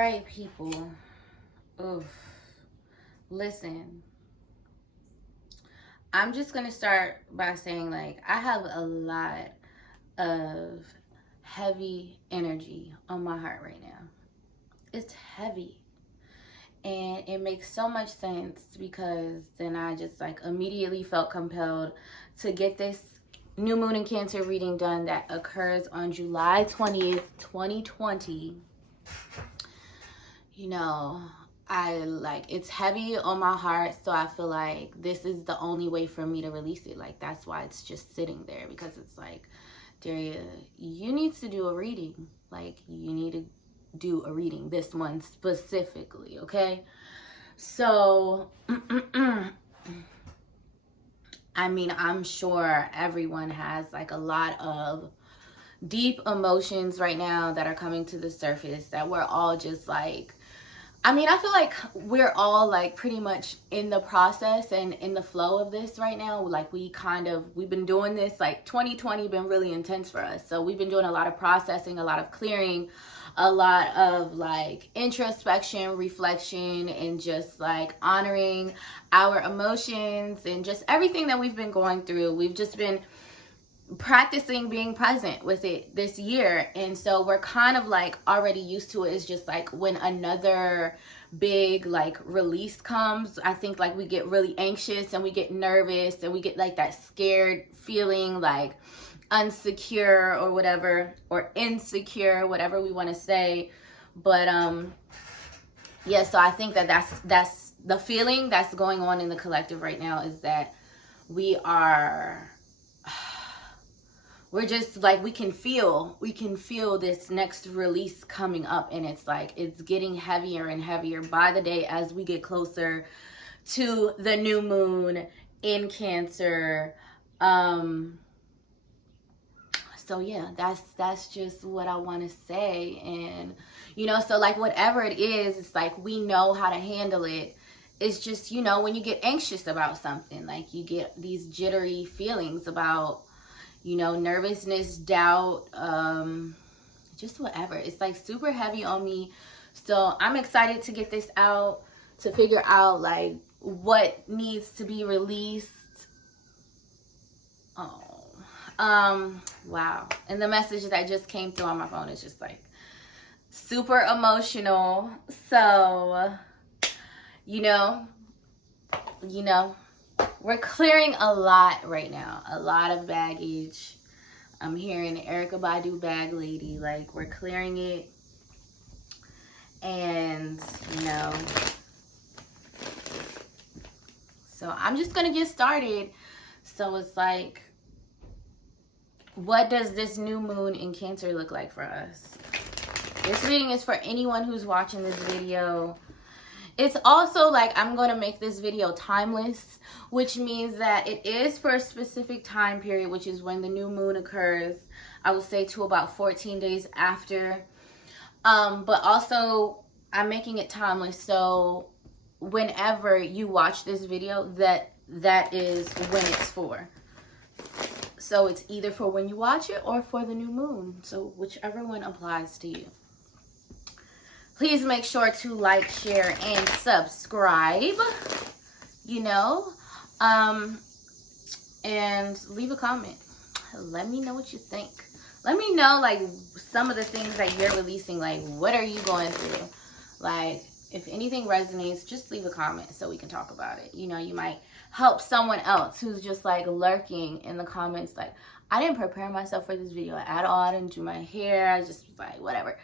right, people. Oof. Listen, I'm just going to start by saying, like, I have a lot of heavy energy on my heart right now. It's heavy. And it makes so much sense because then I just like immediately felt compelled to get this new moon in Cancer reading done that occurs on July 20th, 2020. You know, I like it's heavy on my heart, so I feel like this is the only way for me to release it. Like that's why it's just sitting there, because it's like, Daria, you need to do a reading. Like you need to do a reading, this one specifically, okay? So I mean, I'm sure everyone has like a lot of deep emotions right now that are coming to the surface that we're all just like, I mean, I feel like we're all like pretty much in the process and in the flow of this right now. Like we've been doing this, like 2020 been really intense for us. So we've been doing a lot of processing, a lot of clearing, a lot of like introspection, reflection, and just like honoring our emotions and just everything that we've been going through. We've just been practicing being present with it this year, and so we're kind of like already used to it. It's just like when another big like release comes, I think like we get really anxious and we get nervous and we get like that scared feeling, like unsecure or whatever, or insecure, whatever we want to say. But yeah, so I think that that's the feeling that's going on in the collective right now, is that we're just like, we can feel this next release coming up, and it's like it's getting heavier and heavier by the day as we get closer to the new moon in Cancer. So yeah, that's just what I want to say. And you know, so like whatever it is, it's like we know how to handle it. It's just, you know, when you get anxious about something, like you get these jittery feelings about, you know, nervousness, doubt, just whatever. It's like super heavy on me. So I'm excited to get this out, to figure out like what needs to be released. Wow. And the message that just came through on my phone is just like super emotional. So, you know, we're clearing a lot right now, a lot of baggage. I'm hearing Erykah Badu bag lady, like we're clearing it. And, you know, so I'm just going to get started. So it's like, what does this new moon in Cancer look like for us? This reading is for anyone who's watching this video. It's also like, I'm going to make this video timeless, which means that it is for a specific time period, which is when the new moon occurs. I would say to about 14 days after. But also, I'm making it timeless. So whenever you watch this video, that is when it's for. So it's either for when you watch it or for the new moon. So whichever one applies to you. Please make sure to like, share, and subscribe, you know, and leave a comment. Let me know what you think. Let me know, like, some of the things that you're releasing. Like, what are you going through? Like, if anything resonates, just leave a comment so we can talk about it. You know, you might help someone else who's just, like, lurking in the comments. Like, I didn't prepare myself for this video at all. I didn't do my hair. I just was like, whatever.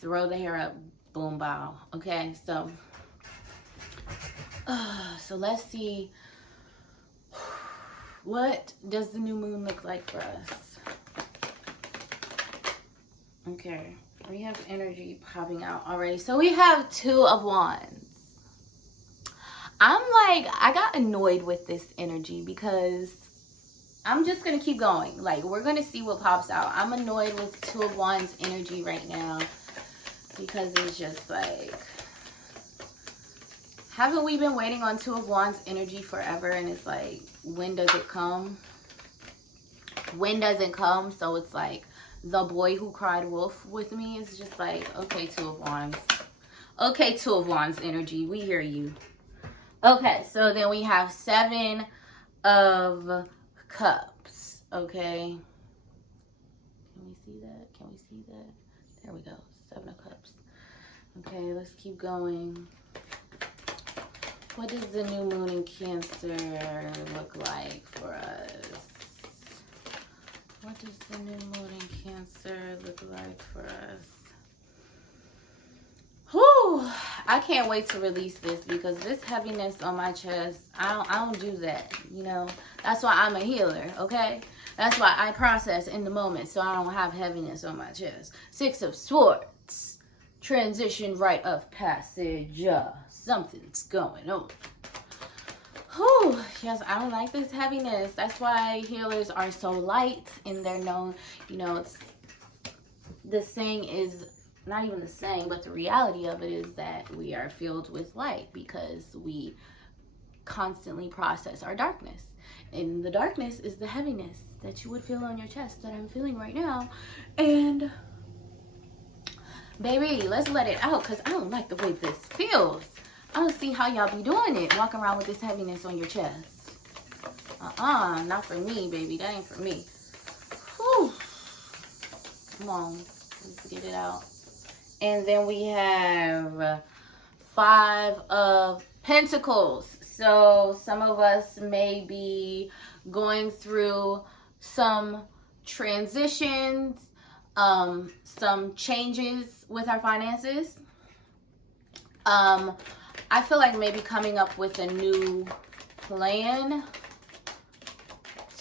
Throw the hair up. Boom, bow. Okay, so let's see, what does the new moon look like for us? Okay, we have energy popping out already. So we have Two of Wands. I'm like, I got annoyed with this energy because I'm just gonna keep going. Like, we're gonna see what pops out. I'm annoyed with Two of Wands energy right now, because it's just like, haven't we been waiting on Two of Wands energy forever? And it's like, when does it come? When does it come? So it's like the boy who cried wolf with me is just like, okay, Two of Wands, Okay, Two of Wands energy. We hear you. Okay, so then we have Seven of Cups. Okay. Can we see that? Can we see that? There we go. Seven of Cups. Okay, let's keep going. What does the new moon in Cancer look like for us? What does the new moon in Cancer look like for us? Whew, I can't wait to release this because this heaviness on my chest, I don't do that, you know. That's why I'm a healer, okay? That's why I process in the moment so I don't have heaviness on my chest. Six of Swords. Transition, rite of passage. Something's going on. Whew, yes, I don't like this heaviness. That's why healers are so light and they're known, you know, it's the saying is not even the saying, but the reality of it is that we are filled with light because we constantly process our darkness. And the darkness is the heaviness that you would feel on your chest that I'm feeling right now. And baby, let's let it out because I don't like the way this feels. I don't see how y'all be doing it, walking around with this heaviness on your chest. Not for me, baby. That ain't for me. Whew. Come on, let's get it out. And then we have Five of Pentacles. So some of us may be going through some transitions, some changes with our finances. I feel like maybe coming up with a new plan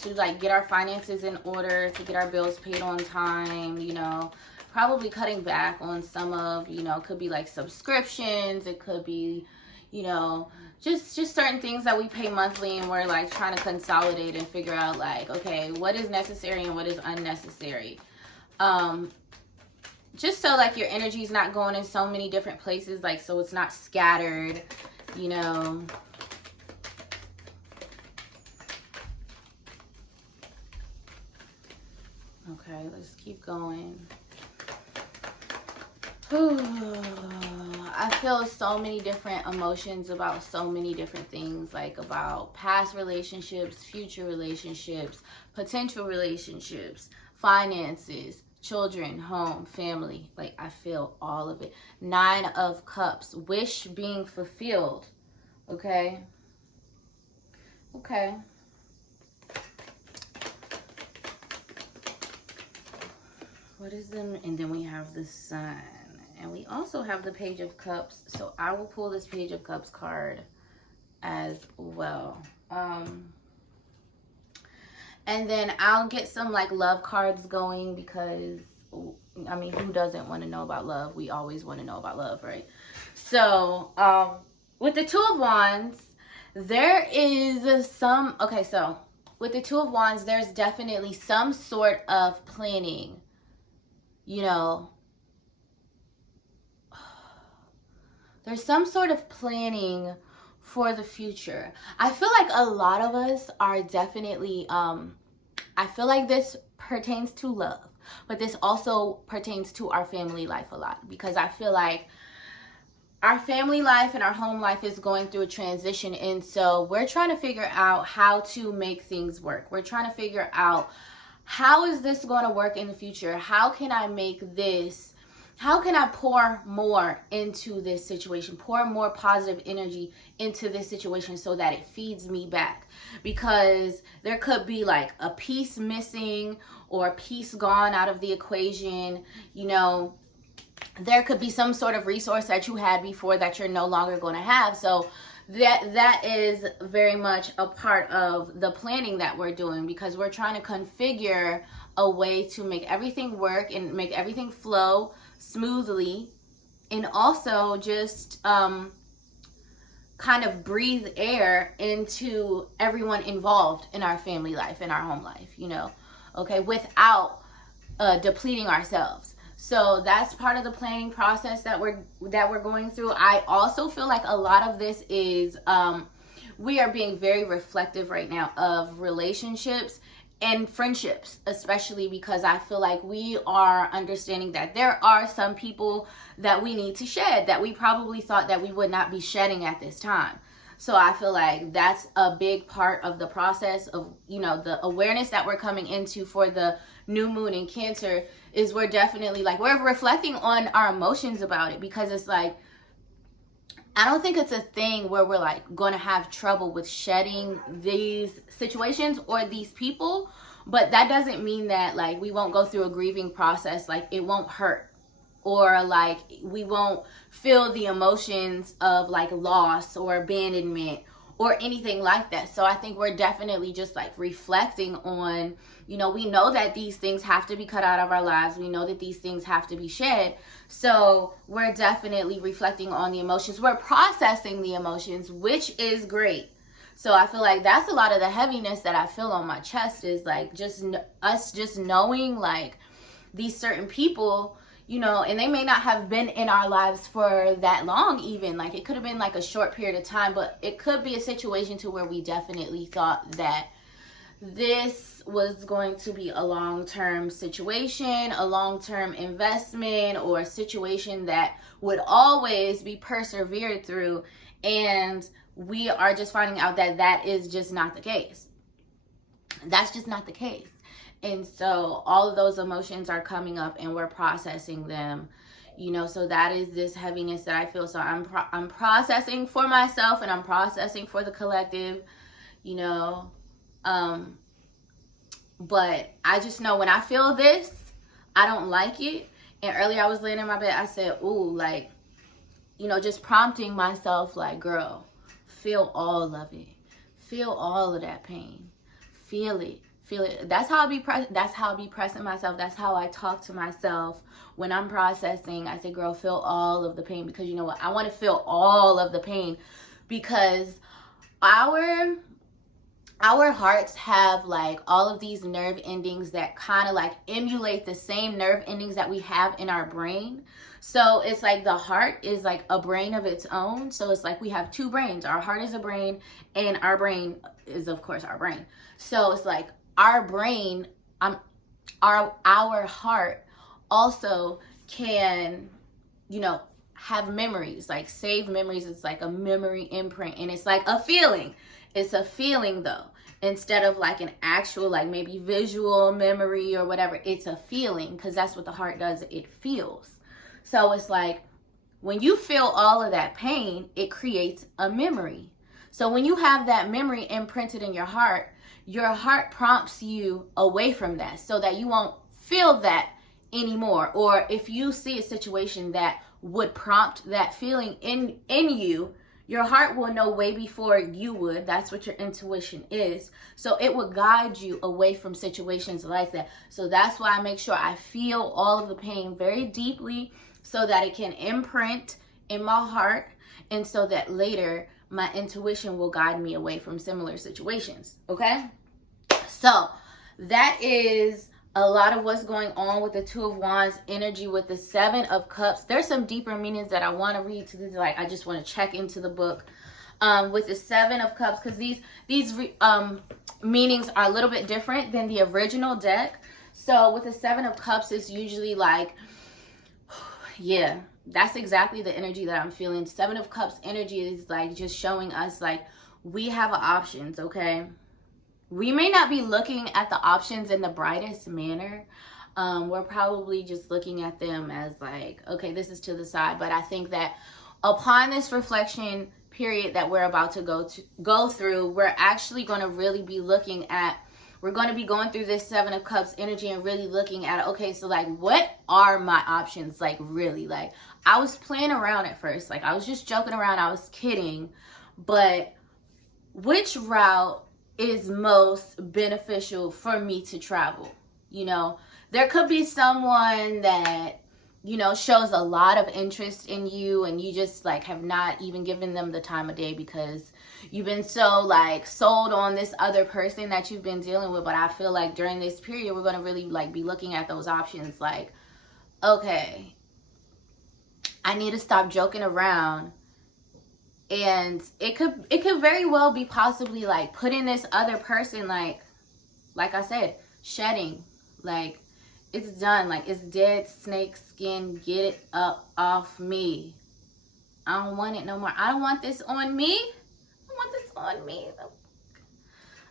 to like get our finances in order, to get our bills paid on time, you know. Probably cutting back on some of, you know, could be like subscriptions. It could be, you know, just certain things that we pay monthly and we're like trying to consolidate and figure out like, okay, what is necessary and what is unnecessary. Just so like your energy is not going in so many different places, like so it's not scattered, you know. Okay, let's keep going. I feel so many different emotions about so many different things, like about past relationships, future relationships, potential relationships, finances, children, home, family. Like I feel all of it. Nine of Cups, wish being fulfilled. Okay. Okay. What is them? And then we have the Sun. And we also have the Page of Cups. So I will pull this Page of Cups card as well. And then I'll get some like love cards going because, I mean, who doesn't want to know about love? We always want to know about love, right? So with the Two of Wands, there is some, okay, so with the Two of Wands, there's definitely some sort of planning, you know. There's some sort of planning for the future. I feel like a lot of us are definitely, I feel like this pertains to love, but this also pertains to our family life a lot because I feel like our family life and our home life is going through a transition. And so we're trying to figure out how to make things work. We're trying to figure out how is this going to work in the future? How can I make this? How can I pour more into this situation, pour more positive energy into this situation so that it feeds me back? Because there could be like a piece missing or a piece gone out of the equation. You know, there could be some sort of resource that you had before that you're no longer going to have. So that is very much a part of the planning that we're doing because we're trying to configure a way to make everything work and make everything flow smoothly, and also just kind of breathe air into everyone involved in our family life, in our home life, you know, okay, without depleting ourselves. So that's part of the planning process that we're going through. I also feel like a lot of this is we are being very reflective right now of relationships and friendships, especially because I feel like we are understanding that there are some people that we need to shed that we probably thought that we would not be shedding at this time. So I feel like that's a big part of the process of, you know, the awareness that we're coming into for the new moon in Cancer is we're definitely like, we're reflecting on our emotions about it, because it's like, I don't think it's a thing where we're like going to have trouble with shedding these situations or these people, but that doesn't mean that like we won't go through a grieving process, like it won't hurt, or like we won't feel the emotions of like loss or abandonment or anything like that. So I think we're definitely just like reflecting on, you know, we know that these things have to be cut out of our lives. We know that these things have to be shed. So we're definitely reflecting on the emotions. We're processing the emotions, which is great. So I feel like that's a lot of the heaviness that I feel on my chest, is like us just knowing like these certain people, you know, and they may not have been in our lives for that long even. Like it could have been like a short period of time, but it could be a situation to where we definitely thought that this was going to be a long-term situation, a long-term investment, or a situation that would always be persevered through. And we are just finding out that that is just not the case. That's just not the case. And so all of those emotions are coming up and we're processing them, you know. So that is this heaviness that I feel. So I'm processing for myself, and I'm processing for the collective, you know. But I just know when I feel this, I don't like it. And earlier I was laying in my bed, I said, ooh, like, you know, just prompting myself like, girl, feel all of it. Feel all of that pain. Feel it. Feel it. That's how I be pressing myself. That's how I talk to myself when I'm processing. I say, girl, feel all of the pain, because you know what? I want to feel all of the pain, because our hearts have like all of these nerve endings that kind of like emulate the same nerve endings that we have in our brain. So it's like the heart is like a brain of its own. So it's like we have two brains. Our heart is a brain, and our brain is of course our brain. So it's like our brain, our heart also can, you know, have memories, like save memories. It's like a memory imprint, and it's like a feeling. It's a feeling though, instead of like an actual like maybe visual memory or whatever. It's a feeling, because that's what the heart does. It feels. So it's like when you feel all of that pain, it creates a memory. So when you have that memory imprinted in your heart prompts you away from that, so that you won't feel that anymore. Or if you see a situation that would prompt that feeling in you, your heart will know way before you would. That's what your intuition is. So it will guide you away from situations like that. So that's why I make sure I feel all of the pain very deeply, so that it can imprint in my heart, and so that later my intuition will guide me away from similar situations. Okay? So that is a lot of what's going on with the Two of Wands energy with the Seven of Cups. There's some deeper meanings that I want to read to this. Like, I just want to check into the book with the Seven of Cups, because these meanings are a little bit different than the original deck. So with the Seven of Cups, it's usually like, yeah, that's exactly the energy that I'm feeling. Seven of Cups energy is like just showing us like we have options, okay? We may not be looking at the options in the brightest manner. We're probably just looking at them as like, okay, this is to the side. But I think that upon this reflection period that we're about to go through, we're actually going to really be looking at, we're going to be going through this Seven of Cups energy and really looking at, okay, so like, what are my options? Like, really, like, I was playing around at first. Like, I was just joking around. I was kidding. But which route is most beneficial for me to travel? You know, there could be someone that, you know, shows a lot of interest in you, and you just like have not even given them the time of day because you've been so like sold on this other person that you've been dealing with. But I feel like during this period, we're going to really like be looking at those options like, okay, I need to stop joking around. And it could very well be possibly like putting this other person like like I said, shedding. Like, it's done. Like, it's dead snake skin. Get it up off me. I don't want it no more. I don't want this on me. I don't want this on me.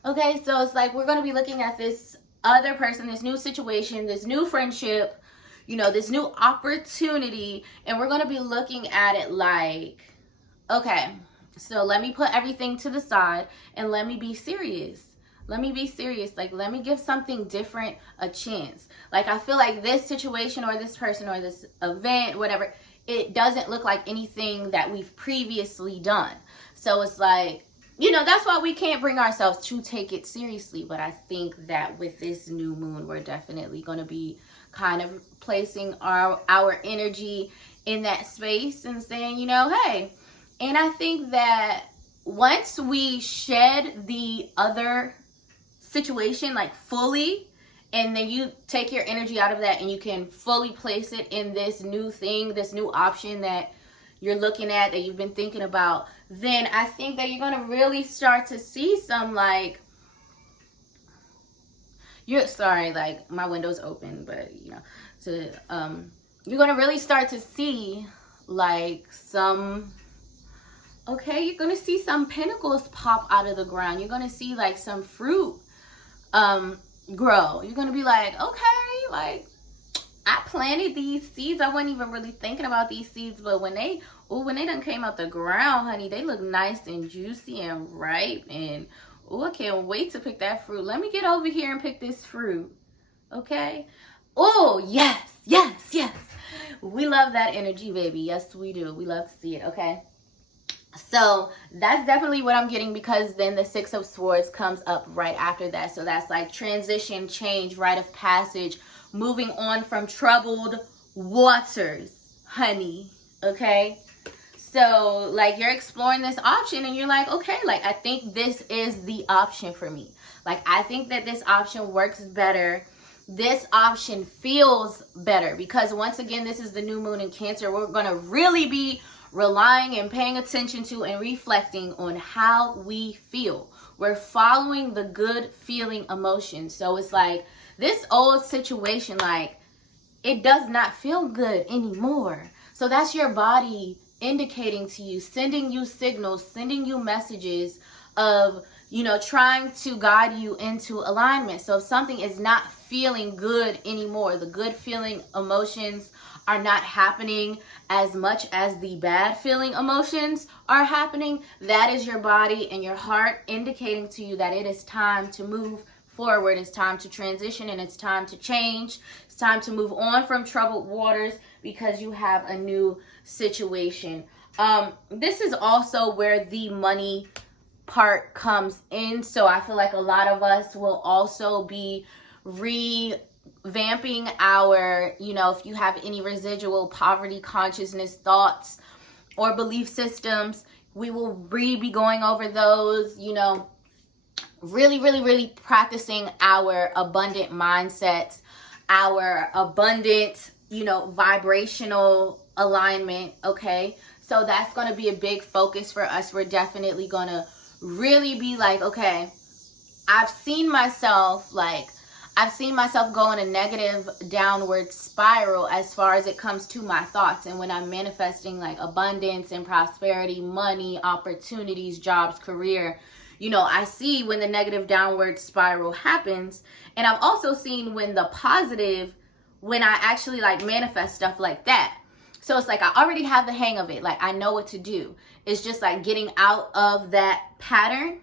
Okay, so it's like we're going to be looking at this other person, this new situation, this new friendship, you know, this new opportunity, and we're going to be looking at it like, okay, so let me put everything to the side and let me be serious. Let me be serious. Like, let me give something different a chance. Like, I feel like this situation or this person or this event, whatever, it doesn't look like anything that we've previously done. So it's like, you know, that's why we can't bring ourselves to take it seriously. But I think that with this new moon, we're definitely going to be kind of placing our energy in that space and saying, you know, hey. And I think that once we shed the other situation, like, fully, and then you take your energy out of that and you can fully place it in this new thing, this new option that you're looking at, that you've been thinking about, then I think that you're going to really start to see some, like, like, my window's open, but, you know, you're going to really start to see, like, some, okay, you're going to see some pinnacles pop out of the ground. You're going to see, like, some fruit grow. You're going to be like, okay, like, I planted these seeds. I wasn't even really thinking about these seeds, but when they done came out the ground, honey, they look nice and juicy and ripe. And I can't wait to pick that fruit. Let me get over here and pick this fruit. Okay? Oh, yes, yes, yes. We love that energy, baby. Yes, we do. We love to see it. Okay? So that's definitely what I'm getting, because then the Six of Swords comes up right after that. So that's like transition, change, rite of passage, moving on from troubled waters, honey. Okay? So, like, you're exploring this option and you're like, okay, like, I think this is the option for me. Like, I think that this option works better. This option feels better, because once again, this is the new moon in Cancer. We're going to really be relying and paying attention to and reflecting on how we feel. We're following the good feeling emotions. So it's like this old situation, like, it does not feel good anymore. So that's your body indicating to you, sending you signals, sending you messages of, you know, trying to guide you into alignment. So if something is not feeling good anymore, the good feeling emotions are not happening as much as the bad feeling emotions are happening, that is your body and your heart indicating to you that it is time to move forward. It's time to transition, and it's time to change. It's time to move on from troubled waters, because you have a new situation. This is also where the money part comes in. So I feel like a lot of us will also be revamping our, you know, if you have any residual poverty consciousness thoughts or belief systems, we will be going over those, you know, really practicing our abundant mindsets, our abundant, you know, vibrational alignment. Okay, so that's going to be a big focus for us. We're definitely going to really be like, okay, I've seen myself go in a negative downward spiral as far as it comes to my thoughts. And when I'm manifesting like abundance and prosperity, money, opportunities, jobs, career, you know, I see when the negative downward spiral happens. And I've also seen when the positive, when I actually like manifest stuff like that. So it's like I already have the hang of it. Like, I know what to do. It's just like getting out of that pattern.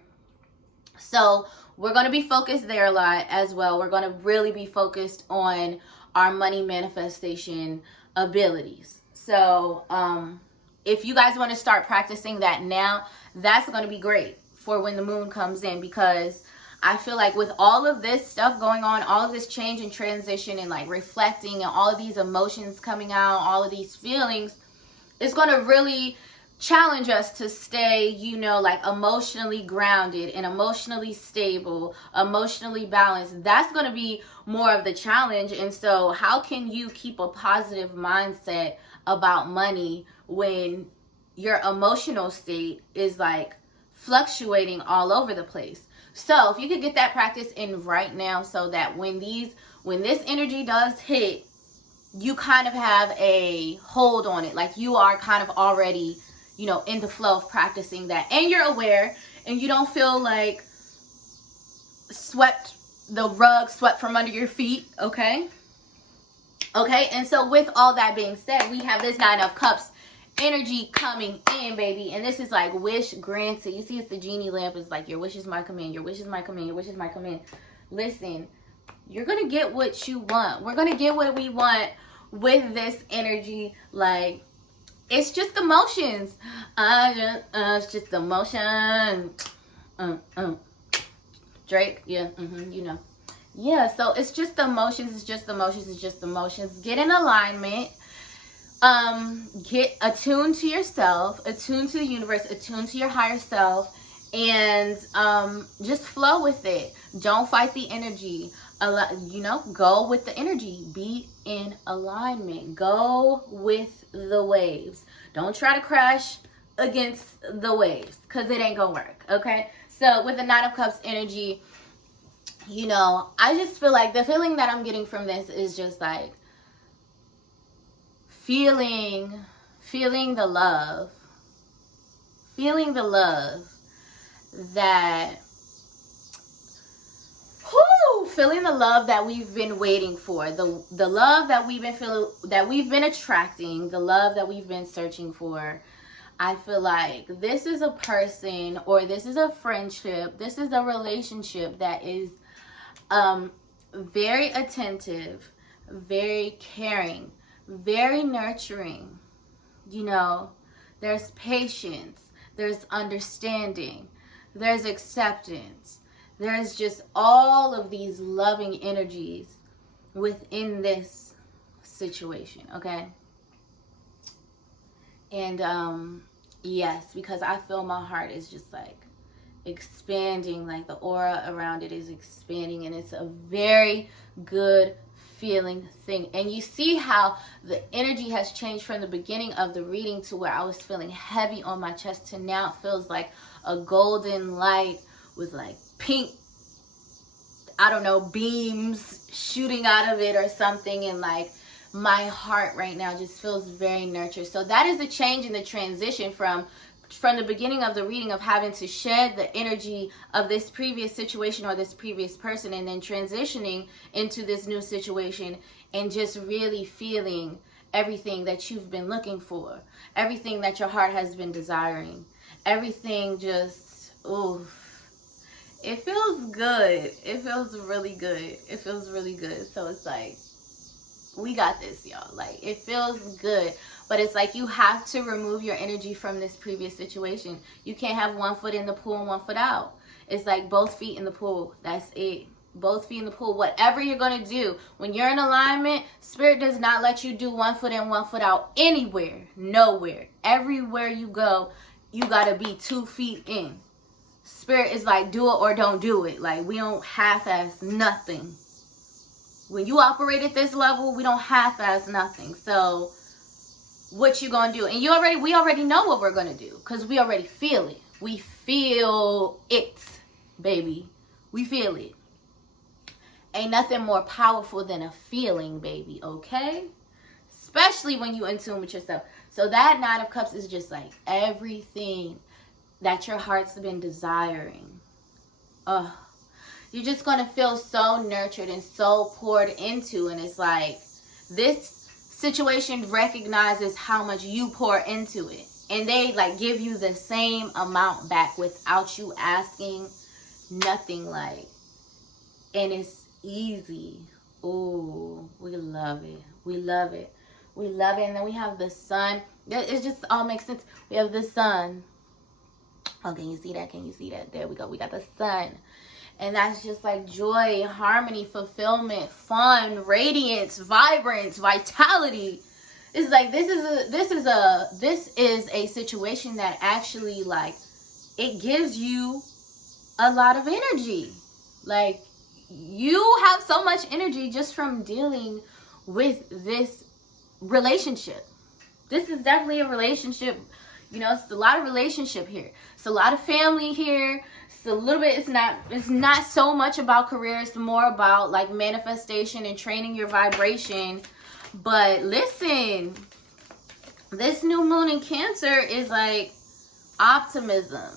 So we're going to be focused there a lot as well. We're going to really be focused on our money manifestation abilities. So if you guys want to start practicing that now, that's going to be great for when the moon comes in, because I feel like with all of this stuff going on, all of this change and transition and like reflecting and all of these emotions coming out, all of these feelings, it's going to really challenge us to stay, you know, like emotionally grounded and emotionally stable, emotionally balanced. That's going to be more of the challenge. And so how can you keep a positive mindset about money when your emotional state is like fluctuating all over the place? So if you could get that practice in right now, so that when this energy does hit, you kind of have a hold on it. Like you are kind of already, you know, in the flow of practicing that, and you're aware, and you don't feel like the rug swept from under your feet. Okay. And so with all that being said, we have this Nine of Cups energy coming in, baby, and this is like wish granted. You see, it's the genie lamp. It's like your wishes might come in, your wishes might come in, your wishes might come in. Listen, you're gonna get what you want. We're gonna get what we want with this energy. Like, it's just emotions. It's just emotion. Drake, yeah, you know. Yeah, so it's just emotions. It's just emotions. It's just emotions. Get in alignment. Get attuned to yourself, attuned to the universe, attuned to your higher self, and just flow with it. Don't fight the energy. You know, go with the energy. Be in alignment. Go with the waves. Don't try to crash against the waves, because it ain't gonna work. Okay, so with the Nine of Cups energy, you know, I just feel like the feeling that I'm getting from this is just like feeling the love that feeling the love that we've been waiting for, the love that we've been attracting, the love that we've been searching for. I feel like this is a person, or this is a friendship, this is a relationship that is very attentive, very caring, very nurturing. You know, there's patience, there's understanding, there's acceptance, there's just all of these loving energies within this situation. Okay, and yes, because I feel my heart is just like expanding, like the aura around it is expanding, and it's a very good feeling thing. And you see how the energy has changed from the beginning of the reading, to where I was feeling heavy on my chest, to now it feels like a golden light with like pink, I don't know, beams shooting out of it or something. And like my heart right now just feels very nurtured. So that is the change in the transition from the beginning of the reading, of having to shed the energy of this previous situation or this previous person, and then transitioning into this new situation, and just really feeling everything that you've been looking for, everything that your heart has been desiring, everything just, ooh, it feels good. It feels really good. It feels really good. So it's like, we got this, y'all. Like, it feels good. But it's like you have to remove your energy from this previous situation. You can't have one foot in the pool and one foot out. It's like both feet in the pool. That's it. Both feet in the pool. Whatever you're going to do, when you're in alignment, Spirit does not let you do one foot in, one foot out anywhere. Nowhere. Everywhere you go, you got to be 2 feet in. Spirit is like, do it or don't do it. Like, we don't half-ass nothing. When you operate at this level, we don't half-ass nothing. So what you gonna do? And we already know what we're gonna do, because we already feel it. We feel it, baby. We feel it. Ain't nothing more powerful than a feeling, baby. Okay, especially when you in tune with yourself. So that Nine of Cups is just like everything that your heart's been desiring. You're just gonna feel so nurtured and so poured into. And it's like, this situation recognizes how much you pour into it, and they like give you the same amount back without you asking nothing. Like, and it's easy. Ooh, we love it. We love it. We love it. And then we have the sun. It just all makes sense. We have the sun. Oh, can you see that? Can you see that? There we go. We got the sun. And that's just like joy, harmony, fulfillment, fun, radiance, vibrance, vitality. It's like this is a situation that actually, like, it gives you a lot of energy. Like, you have so much energy just from dealing with this relationship. This is definitely a relationship, You know, it's a lot of relationship here. It's a lot of family here. It's a little bit, it's not so much about career. It's more about like manifestation and training your vibration. But listen, this new moon in Cancer is like optimism.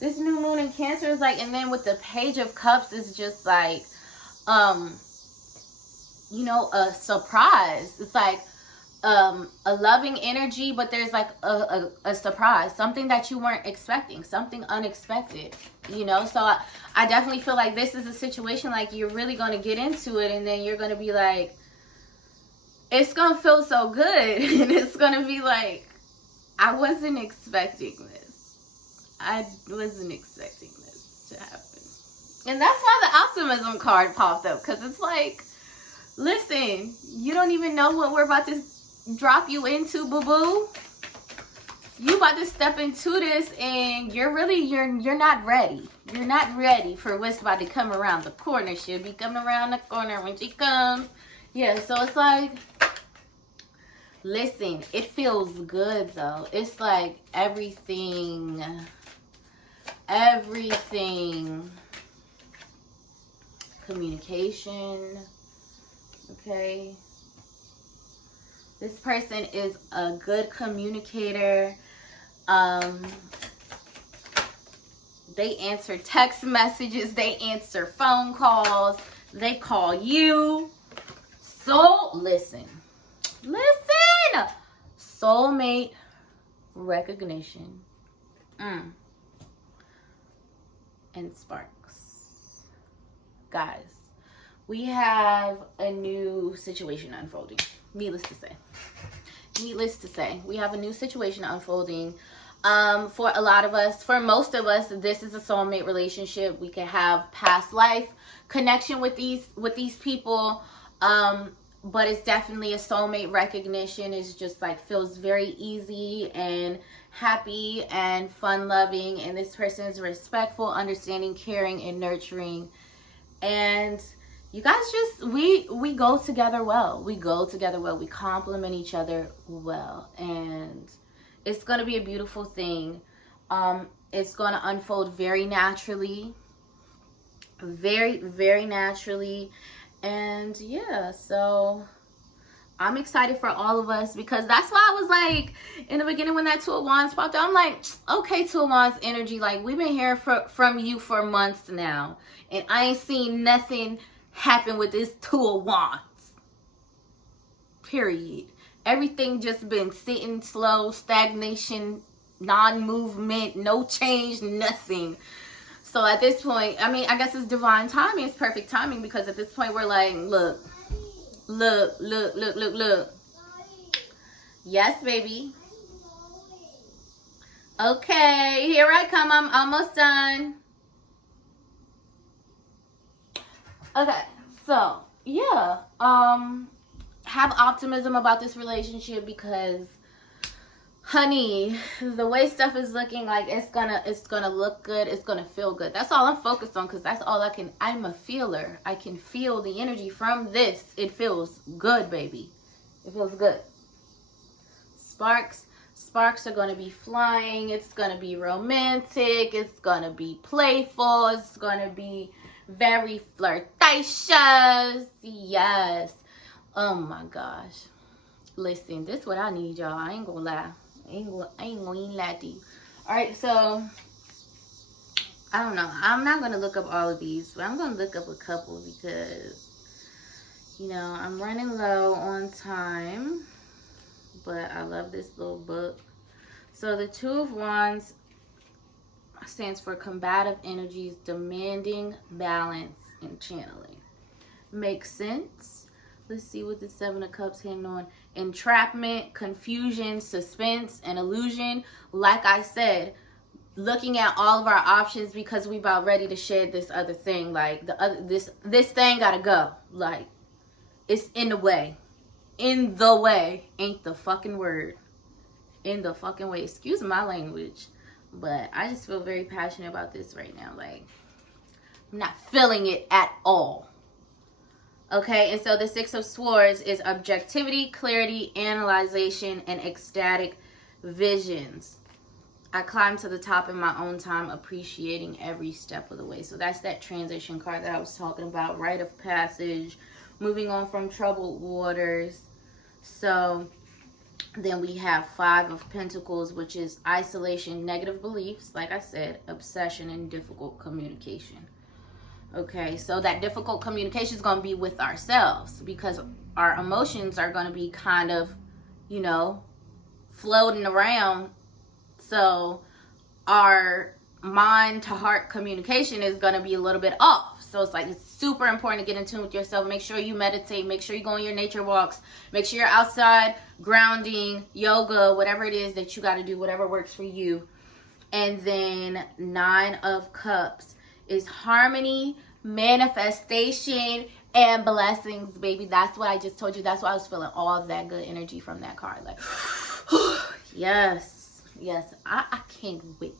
This new moon in Cancer is like, and then with the Page of Cups is just like, you know, a surprise. It's like a loving energy, but there's like a surprise, something that you weren't expecting, something unexpected, you know. So I definitely feel like this is a situation like you're really going to get into it, and then you're going to be like, it's going to feel so good. And it's going to be like, I wasn't expecting this. I wasn't expecting this to happen. And that's why the optimism card popped up, because it's like, listen, you don't even know what we're about to drop you into, boo-boo. You about to step into this, and you're not ready. You're not ready for what's about to come around the corner. She'll be coming around the corner when she comes. Yeah, so it's like, listen, it feels good though. It's like everything, communication, okay? This person is a good communicator. They answer text messages. They answer phone calls. They call you. So listen. Soulmate recognition. And sparks. Guys, we have a new situation unfolding. Needless to say, we have a new situation unfolding. For a lot of us, for most of us, this is a soulmate relationship. We can have past life connection with these people, but it's definitely a soulmate recognition. It's just like feels very easy and happy and fun loving, and this person is respectful, understanding, caring, and nurturing. And you guys just, we go together well. We complement each other well. And it's going to be a beautiful thing. It's going to unfold very naturally. Very, very naturally. And yeah, so I'm excited for all of us, because that's why I was like, in the beginning when that Two of Wands popped out, I'm like, okay, Two of Wands energy. Like, we've been hearing from you for months now. And I ain't seen nothing happen with this Two of Wands. Period. Everything just been sitting slow, stagnation, non-movement, no change, nothing. So at this point, I mean, I guess it's divine timing. It's perfect timing, because at this point we're like, look. Yes, baby. Okay, here I come. I'm almost done. Okay, so yeah, have optimism about this relationship, because honey, the way stuff is looking, like it's gonna look good, it's gonna feel good. That's all I'm focused on, because that's all I'm a feeler. I can feel the energy from this. It feels good, baby. It feels good. Sparks are gonna be flying. It's gonna be romantic. It's gonna be playful. It's gonna be very flirtatious. Yes. Oh my gosh. Listen, this is what I need, y'all. I ain't gonna lie. I ain't gonna lie to you. Alright, so I don't know. I'm not gonna look up all of these, but I'm gonna look up a couple, because you know, I'm running low on time. But I love this little book. So the Two of Wands stands for combative energies, demanding balance, and channeling. Makes sense. Let's see what the Seven of Cups hang on. Entrapment, confusion, suspense, and illusion. Like I said, looking at all of our options, because we about ready to shed this other thing. Like this thing gotta go. Like, it's in the way. In the way ain't the fucking word. In the fucking way. Excuse my language. But I just feel very passionate about this right now. Like, I'm not feeling it at all. Okay, and so the Six of Swords is objectivity, clarity, analyzation, and ecstatic visions. I climbed to the top in my own time, appreciating every step of the way. So that's that transition card that I was talking about, rite of passage, moving on from troubled waters. So then we have Five of Pentacles, which is isolation, negative beliefs, like I said, obsession, and difficult communication. Okay, so that difficult communication is going to be with ourselves because our emotions are going to be kind of, you know, floating around. So our mind to heart communication is going to be a little bit off. So it's like, it's super important to get in tune with yourself. Make sure you meditate. Make sure you go on your nature walks. Make sure you're outside, grounding, yoga, whatever it is that you got to do, whatever works for you. And then Nine of Cups is harmony, manifestation, and blessings, baby. That's what I just told you. That's why I was feeling all of that good energy from that card. Like, yes, yes. I can't wait.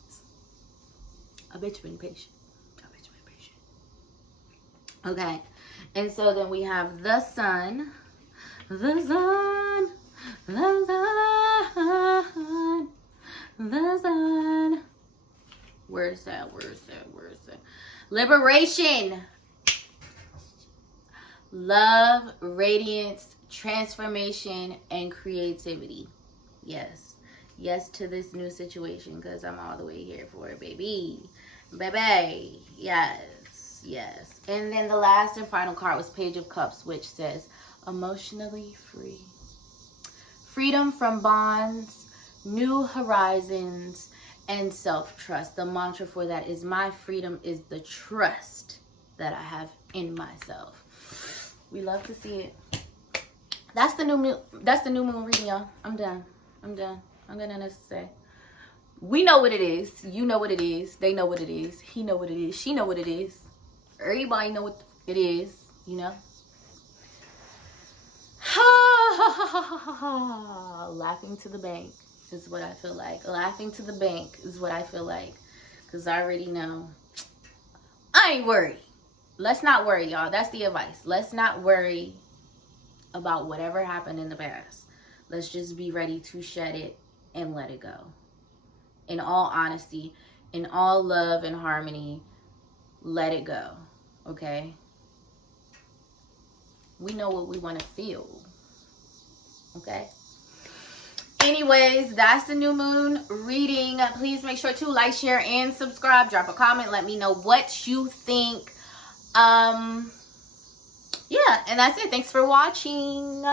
I bet you've been patient. Okay, and so then we have the sun, the sun, the sun, the sun. Where's that? Liberation, love, radiance, transformation, and creativity. Yes. Yes to this new situation because I'm all the way here for it, baby. Baby. Yes. Yes. And then the last and final card was Page of Cups, which says emotionally free. Freedom from bonds, new horizons, and self-trust. The mantra for that is my freedom is the trust that I have in myself. We love to see it. That's the new moon reading, y'all. I'm done. I'm got nothing else to say. We know what it is. You know what it is. They know what it is. He know what it is. She know what it is. Everybody know what it is, you know. Laughing to the bank is what I feel like. Laughing to the bank is what I feel like. Because I already know. I ain't worried. Let's not worry, y'all. That's the advice. Let's not worry about whatever happened in the past. Let's just be ready to shed it and let it go. In all honesty, in all love and harmony, let it go. Okay? We know what we want to feel. Okay? Anyways, that's the new moon reading. Please make sure to like, share, and subscribe. Drop a comment. Let me know what you think. Yeah, and that's it. Thanks for watching.